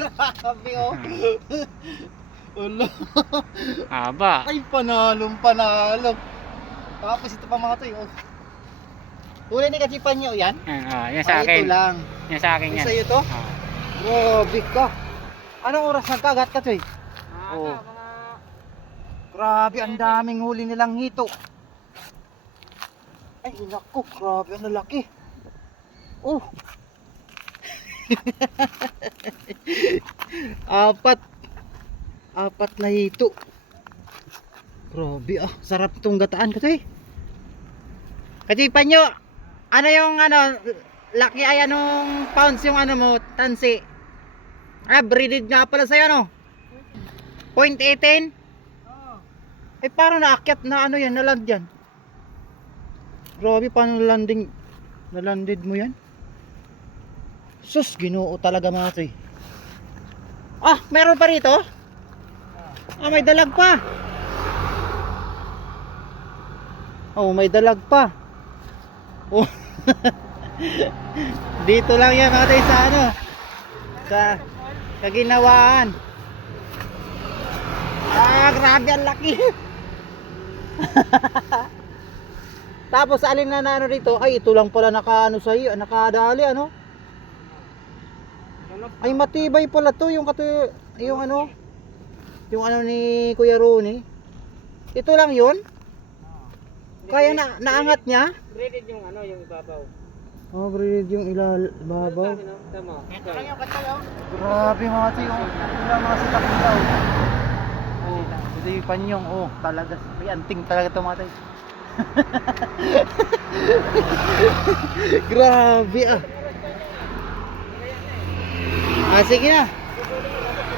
Grabe oh. Ulo. Haba. Ay, panalong panalo. Tapos ito pa mga to oh. Huli ni Kachipan niyo yan? Yan sa akin. Ito lang. Yan sa akin yan. Sa'yo to? Grabe ka. Anong oras nagkagat ka to eh? Oh. Grabe, ang daming huli nilang hito. Ay, naku, grabe, ang lalaki. Oh. Apat na hito. Grabe sarap itong gataan kasi. Kasi panyo, ano yung laki ay anong pounds yung mo, tansi. Breeded nga pala sa'yo 0.18? Eh parang naakyat na yan, naland yan. Grabe, paano nalanded mo yan? Sus, Ginoo talaga mga toy. Meron pa rito? May dalag pa. May dalag pa. Dito lang yan mga toy sa Kaginawaan. Grabe ang laki. Tapos alin na dito? Ay, ito lang pala sa'yo, nakadali Ay, matibay pala to yung ni Kuya Rooney. Ito lang yun? Kaya naangat niya? Breeded yung yung ibabaw. Breeded yung ibabaw. Tama. Grabe mga toy, wala mga silaking daw. Ito yung panyong, talaga, may anting talaga ito mga toy. Grabe sige na.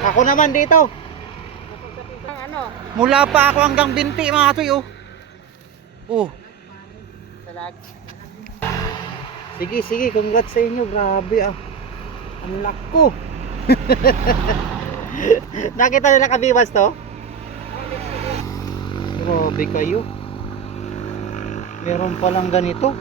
Ako naman dito. Mula pa ako hanggang binti mga toy Talag. Sige, congrats sa inyo. Grabe ang lako. Nakita nila kabiwas to? Grabe kayo. Meron palang ganito.